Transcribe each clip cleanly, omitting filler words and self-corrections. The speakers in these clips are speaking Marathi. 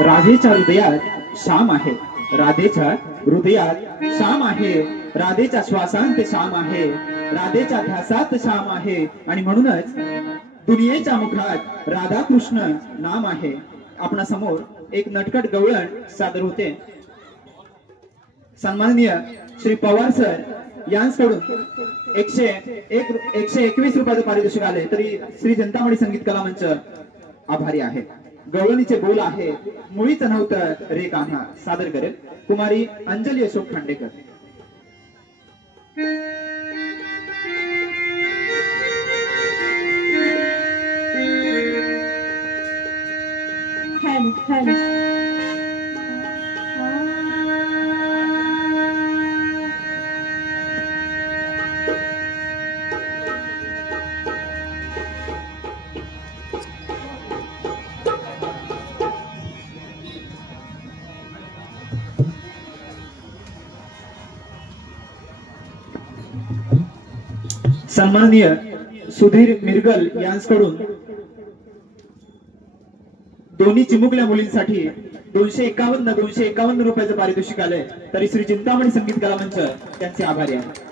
राधेच्या हृदयात श्याम आहे, राधेच्या हृदयात श्याम आहे, राधेच्या श्वासांत श्याम आहे, राधेच्या ध्यासात श्याम आहे आणि म्हणूनच दुनियेच्या मुखात राधा कृष्ण नाम आहे। आपणा समोर एक नटखट गवळण सादर होते। सन्माननीय श्री पवार सर यांच्याकडून 121 रुपयाचं पारितोषिक आले, तरी श्री चिंतामणी संगीत कला मंच आभारी आहे। गवळणीचे बोल आहे, मुळीच नव्हतं रे कान्हा, सादर करेल कुमारी अंजली अशोक खांडेकर। सन्माननीय सुधीर मिरगल यांच्याकडून दोन्ही चिमुकल्या मुलींसाठी 251 रुपयाचं पारितोषिक आलंय, तरी श्री चिंतामणी संगीत कला मंच त्यांचे आभारी आहे।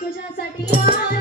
तुझ्यासाठी